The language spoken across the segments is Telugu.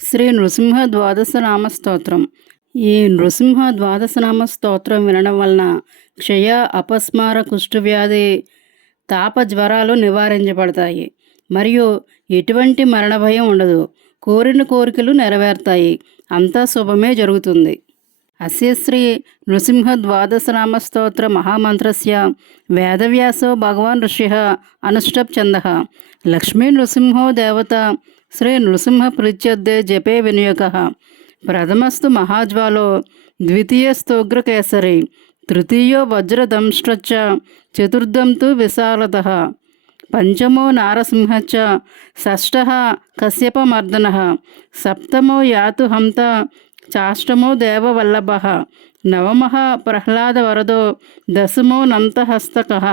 శ్రీ నృసింహ ద్వాదశనామ స్తోత్రం. ఈ నృసింహ ద్వాదశనామ స్తోత్రం వినడం వలన క్షయ, అపస్మార, కుష్ఠవ్యాధి, తాప జ్వరాలు నివారించబడతాయి. మరియు ఎటువంటి మరణ భయం ఉండదు. కోరిన కోరికలు నెరవేరుతాయి. అంతా శుభమే జరుగుతుంది. అస్య శ్రీ నృసింహ ద్వాదశనామ స్తోత్ర మహామంత్రస్య వేదవ్యాసో భగవాన్ ఋష్యః అనుష్టప్ ఛందః. లక్ష్మీ నృసింహో దేవత శ్రీ నృసింహ ప్రీత్యర్థే జపే వినియోగః. ప్రథమస్తు మహాజ్వాలో, ద్వితీయస్తోగ్రకేసరి, తృతీయో వజ్రదంష్ట్రచ్చ, చతుర్థం తు విశారదః, పంచమో నారసింహశ్చ, షష్ఠః కశ్యపమర్దనః, సప్తమో యాతు హంత, చాష్టమో దేవవల్లభః, నవమః ప్రహ్లాదవరదో, దశమో నంతహస్తకః,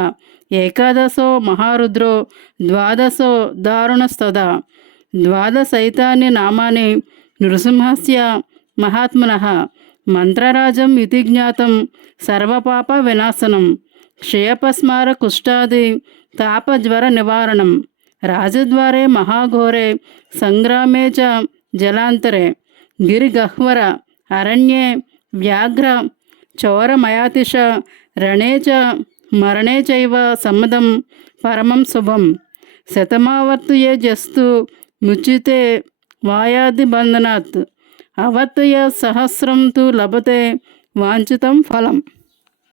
ఏకాదశో మహారుద్రో, ద్వాదశో దారుణస్తదా. ద్వాదశైతాని నామాని నృసింహస్య మహాత్మనః. మంత్రరాజం ఇతి జ్ఞాతం సర్వపాప వినాశనం, క్షయపస్మార కుష్ఠాది తాపజ్వర నివారణం. రాజద్వారే మహాఘోరే సంగ్రామే చ జలాంతరే, గిరిగహ్వర అరణ్యే వ్యాఘ్ర చౌరమయాతిష, రణే చ మరణే చైవ సమ్మదం పరమం శుభం. శతమావర్తయే జస్తు ముచ్యతే వాయాది బంధనాత్, అవర్తయ సహస్రం తు లభతే వాంఛితం ఫలం.